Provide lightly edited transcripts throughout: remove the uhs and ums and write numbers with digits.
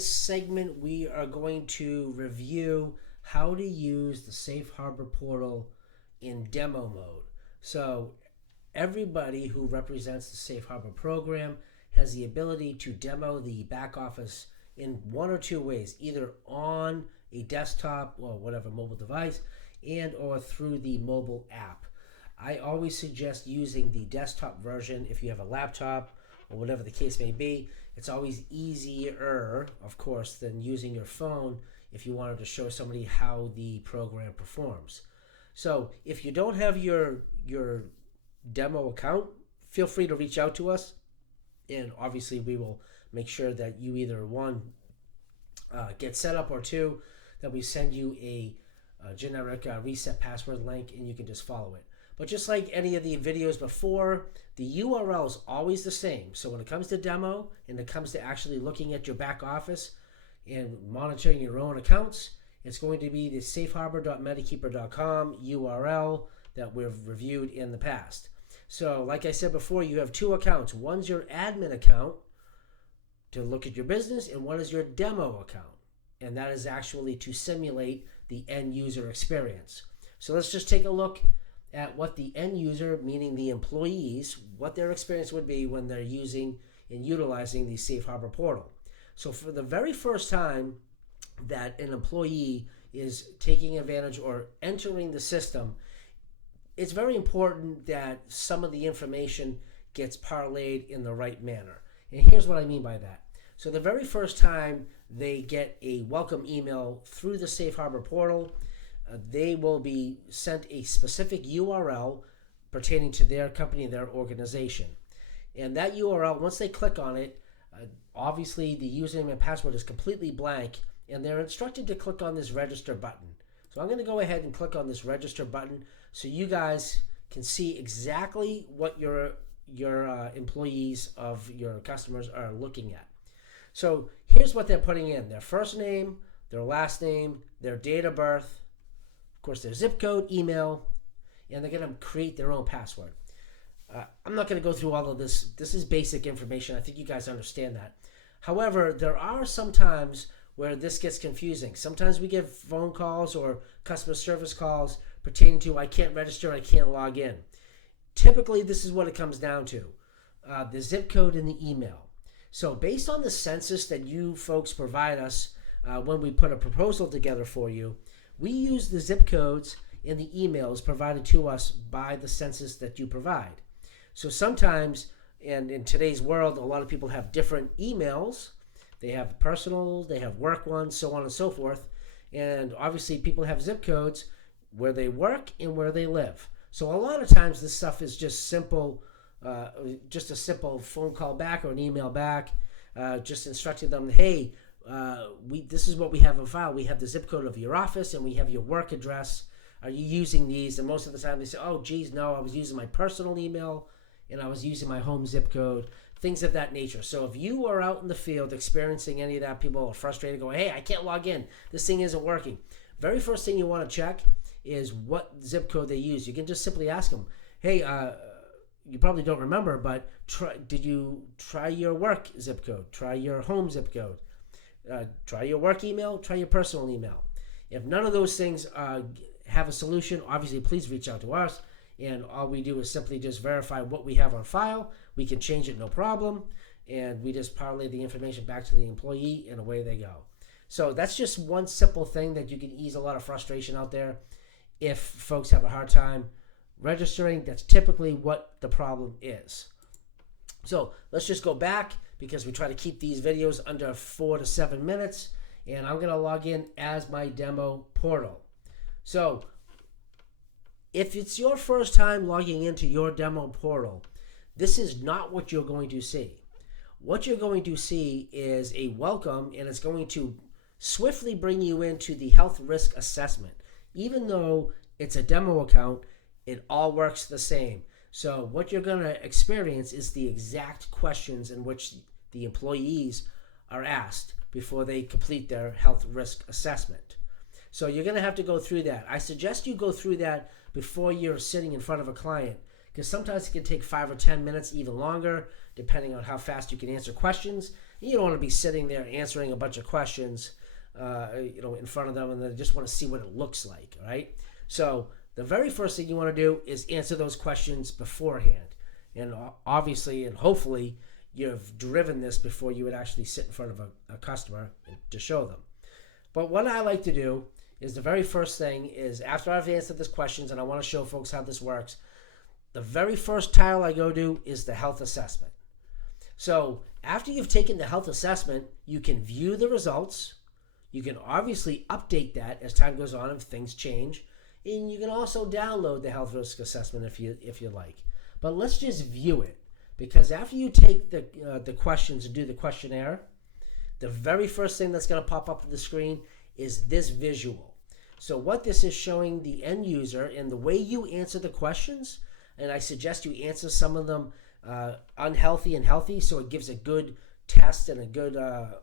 this segment, we are going to review how to use the Safe Harbor portal in demo mode. So everybody who represents the Safe Harbor program has the ability to demo the back office in one or two ways, either on a desktop or whatever mobile device and or through the mobile app. I always suggest using the desktop version if you have a laptop or whatever the case may be. It's always easier, of course, than using your phone if you wanted to show somebody how the program performs. So if you don't have your demo account, feel free to reach out to us, and obviously we will make sure that you either one get set up, or two, that we send you a generic reset password link and you can just follow it. But just like any of the videos before, the URL is always the same. So when it comes to demo and it comes to actually looking at your back office and monitoring your own accounts, it's going to be the safeharbor.metakeeper.com URL that we've reviewed in the past. So like I said before, you have two accounts. One's your admin account to look at your business, and one is your demo account. And that is actually to simulate the end user experience. So let's just take a look at what the end user, meaning the employees, what their experience would be when they're using and utilizing the Safe Harbor portal. So for the very first time that an employee is taking advantage or entering the system, it's very important that some of the information gets parlayed in the right manner. And here's what I mean by that. So the very first time they get a welcome email through the Safe Harbor portal, they will be sent a specific URL pertaining to their company, their organization. And that URL, once they click on it, obviously the username and password is completely blank, and they're instructed to click on this register button. So I'm going to go ahead and click on this register button so you guys can see exactly what your employees of your customers are looking at. So here's what they're putting in: their first name, their last name, their date of birth, of course their zip code, email, and they're going to create their own password. I'm not going to go through all of this. This is basic information. I think you guys understand that. However, there are some times where this gets confusing. Sometimes we get phone calls or customer service calls pertaining to, I can't register, I can't log in. Typically, this is what it comes down to: the zip code and the email. So based on the census that you folks provide us when we put a proposal together for you, we use the zip codes and the emails provided to us by the census that you provide. So sometimes, and in today's world, a lot of people have different emails. They have personal, they have work ones, so on and so forth. And obviously people have zip codes where they work and where they live. So a lot of times this stuff is just simple, just a simple phone call back or an email back, just instructing them, hey, this is what we have on file. We have the zip code of your office and we have your work address. Are you using these? And most of the time they say, oh, geez, no, I was using my personal email and I was using my home zip code, things of that nature. So if you are out in the field experiencing any of that, people are frustrated, going, hey, I can't log in. This thing isn't working. Very first thing you want to check is what zip code they use. You can just simply ask them, hey, you probably don't remember, but did you try your work zip code? Try your home zip code. Try your work email. Try your personal email. If none of those things have a solution, obviously please reach out to us. And all we do is simply just verify what we have on file. We can change it, no problem. And we just parlay the information back to the employee, and away they go. So that's just one simple thing that you can ease a lot of frustration out there. If folks have a hard time registering, that's typically what the problem is. So let's just go back, because we try to keep these videos under 4 to 7 minutes. And I'm going to log in as my demo portal. So if it's your first time logging into your demo portal, this is not what you're going to see. What you're going to see is a welcome, and it's going to swiftly bring you into the health risk assessment. Even though it's a demo account, it all works the same. So what you're going to experience is the exact questions in which the employees are asked before they complete their health risk assessment. So you're going to have to go through that. I suggest you go through that before you're sitting in front of a client, because sometimes it can take 5 or 10 minutes, even longer, depending on how fast you can answer questions. You don't want to be sitting there answering a bunch of questions, in front of them, and they just want to see what it looks like, right? So the very first thing you want to do is answer those questions beforehand. And obviously and hopefully you've driven this before you would actually sit in front of a customer to show them. But what I like to do is the very first thing is after I've answered these questions and I want to show folks how this works, the very first tile I go to is the health assessment. So after you've taken the health assessment, you can view the results. You can obviously update that as time goes on if things change. And you can also download the health risk assessment if you like. But let's just view it, because after you take the questions and do the questionnaire, the very first thing that's going to pop up on the screen is this visual. So what this is showing the end user, and the way you answer the questions, and I suggest you answer some of them unhealthy and healthy, so it gives a good test and a good a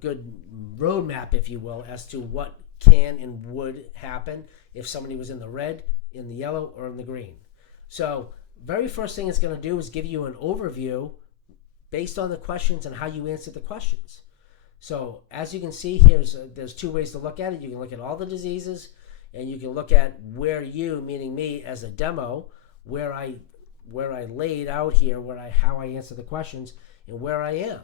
good roadmap, if you will, as to what can and would happen if somebody was in the red, in the yellow, or in the green. So very first thing it's going to do is give you an overview based on the questions and how you answer the questions. So as you can see, there's two ways to look at it. You can look at all the diseases, and you can look at where you, meaning me as a demo, where I laid out here, how I answer the questions and where I am.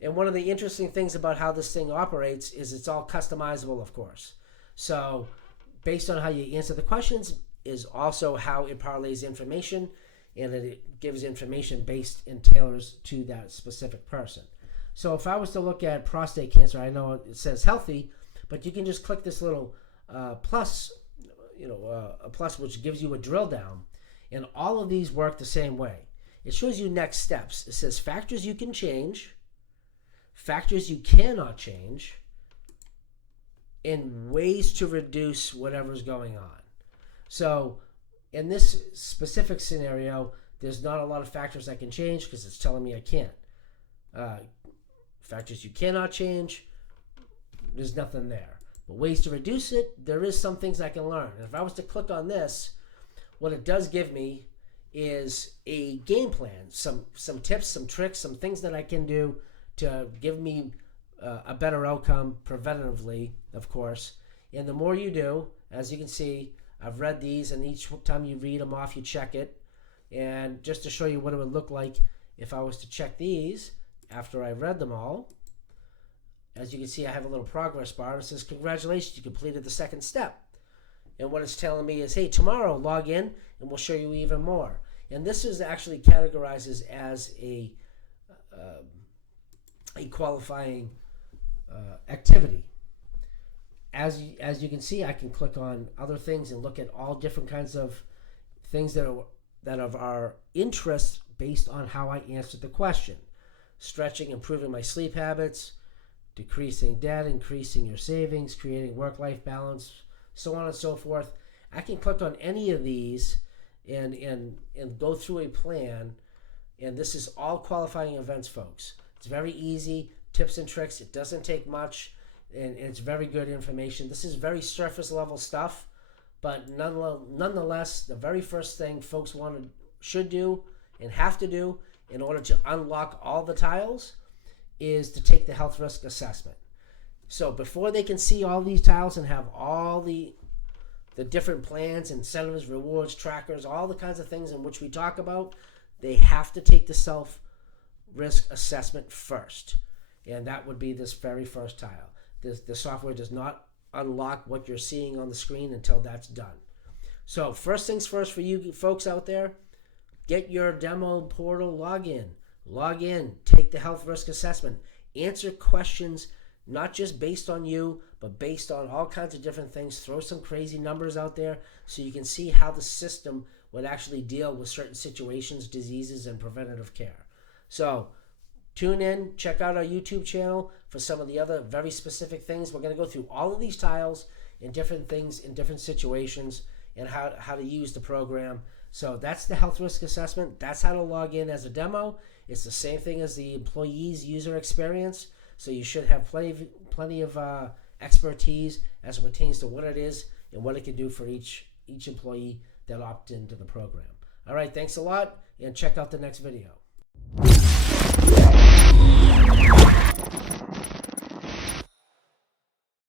And one of the interesting things about how this thing operates is it's all customizable, of course. So based on how you answer the questions is also how it parlays information, and it gives information based and tailors to that specific person. So if I was to look at prostate cancer, I know it says healthy, but you can just click this little plus, a plus, which gives you a drill down, and all of these work the same way. It shows you next steps. It says factors you can change, factors you cannot change, and ways to reduce whatever's going on. So in this specific scenario, there's not a lot of factors I can change because it's telling me I can't. Factors you cannot change, there's nothing there. But ways to reduce it, there is some things I can learn. And if I was to click on this, what it does give me is a game plan, some tips, some tricks, some things that I can do to give me a better outcome preventatively, of course. And the more you do, as you can see, I've read these, and each time you read them off, you check it. And just to show you what it would look like if I was to check these after I read them all, as you can see, I have a little progress bar. It says, congratulations, you completed the second step. And what it's telling me is, hey, tomorrow log in and we'll show you even more. And this is actually categorizes as a qualifying activity. As you can see, I can click on other things and look at all different kinds of things that are of our interest based on how I answered the question. Stretching, improving my sleep habits, decreasing debt, increasing your savings, creating work-life balance, so on and so forth. I can click on any of these and go through a plan, and this is all qualifying events, folks. It's very easy, tips and tricks. It doesn't take much, and it's very good information. This is very surface level stuff, but nonetheless, the very first thing folks should do and have to do in order to unlock all the tiles is to take the health risk assessment. So before they can see all these tiles and have all the different plans, incentives, rewards, trackers, all the kinds of things in which we talk about, they have to take the self-risk assessment first. And that would be this very first tile. The software does not unlock what you're seeing on the screen until that's done. So first things first for you folks out there, get your demo portal login. Log in, take the health risk assessment, answer questions not just based on you, but based on all kinds of different things. Throw some crazy numbers out there so you can see how the system would actually deal with certain situations, diseases, and preventative care. So tune in, check out our YouTube channel for some of the other very specific things. We're going to go through all of these tiles and different things in different situations and how to use the program. So that's the health risk assessment. That's how to log in as a demo. It's the same thing as the employee's user experience. So you should have plenty of expertise as it pertains to what it is and what it can do for each employee that opt into the program. All right, thanks a lot, and check out the next video.